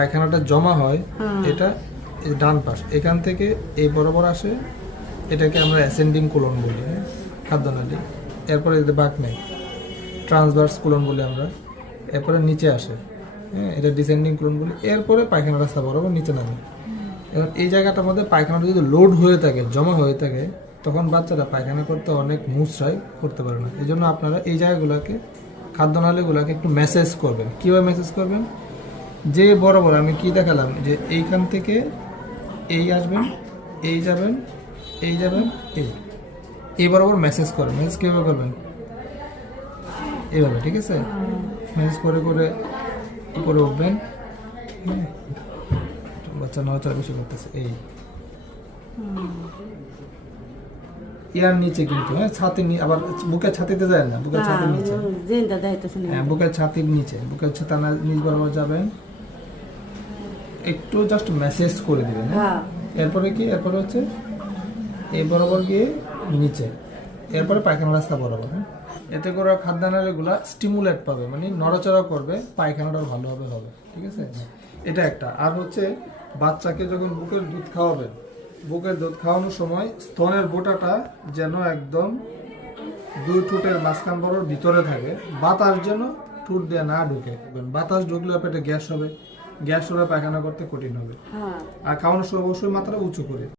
পায়খানাটা জমা হয় এটা এই ডান পাশ। এখান থেকে এই বরাবর আসে এটাকে আমরা অ্যাসেন্ডিং কোলন বলি হ্যাঁ? খাদ্যনালী। এরপরে এতে বাক নেই। ট্রান্সভার্স কোলন বলি আমরা। এরপরে নিচে আসে হ্যাঁ? এটা ডিসেন্ডিং কোলন বলি। এরপরে পায়খানা রাস্তা বরাবর নিচে নামে। এবার এই জায়গাটার মধ্যে পায়খানাটা যদি লোড হয়ে থাকে জমা হয়ে থাকে তখন বাচ্চারা পায়খানা করতে অনেক মুসরাই করতে পারে না। এই জন্য আপনারা এই জায়গাগুলোকে খাদ্যনালীগুলোকে একটু মেসেজ করবেন। কীভাবে মেসেজ করবেন? যে বরাবর আমি কি দেখালাম? যে এইখান থেকে এই আসবেন এই যাবেন এই যাবেন এই। এই বরাবর মেসেজ করবেন মেসেজ কীভাবে করবেন? এইভাবে ঠিক আছে? মেসেজ করে করে উপরে উঠবেন। বাচ্চা নড়াচড়া বেশি করতেছে। এই। ইয়ার নিচে কিন্তু হ্যাঁ ছাতি নি- আবার বুকের ছাতিতে যায় না বুকের ছাতির নিচে। হ্যাঁ বুকের ছাতির নিচে বুকের ছাতা নিচ বরাবর যাবেন। একটু জাস্ট মেসেজ করে দিবেন হ্যাঁ? হ্যাঁ। এরপরে কি? এরপরে হচ্ছে এই বরাবর গিয়ে নিচে। এরপরে পায়খানা রাস্তা বরাবর হ্যাঁ? এতে করে খাদ্যানালীগুলা স্টিমুলেট পাবে মানে নড়াচড়া করবে পায়খানাটা ভালোভাবে হবে ঠিক আছে? এটা একটা। আর হচ্ছে বাচ্চাকে যখন বুকের দুধ খাওয়াবেন বুকের দুধ খাওয়ানোর সময় স্তনের বোটাটা যেন একদম দুই ঠোঁটের মাঝখান বড় ভিতরে থাকে বাতাস যেন ঠোঁট দিয়ে না ঢুকে। বাতাস ঢুকলে পেটে গ্যাস হবে গ্যাস হলে পায়খানা করতে কঠিন হবে। হ্যাঁ। আর খাওয়ানোর সময় অবশ্যই মাত্রা উঁচু করে।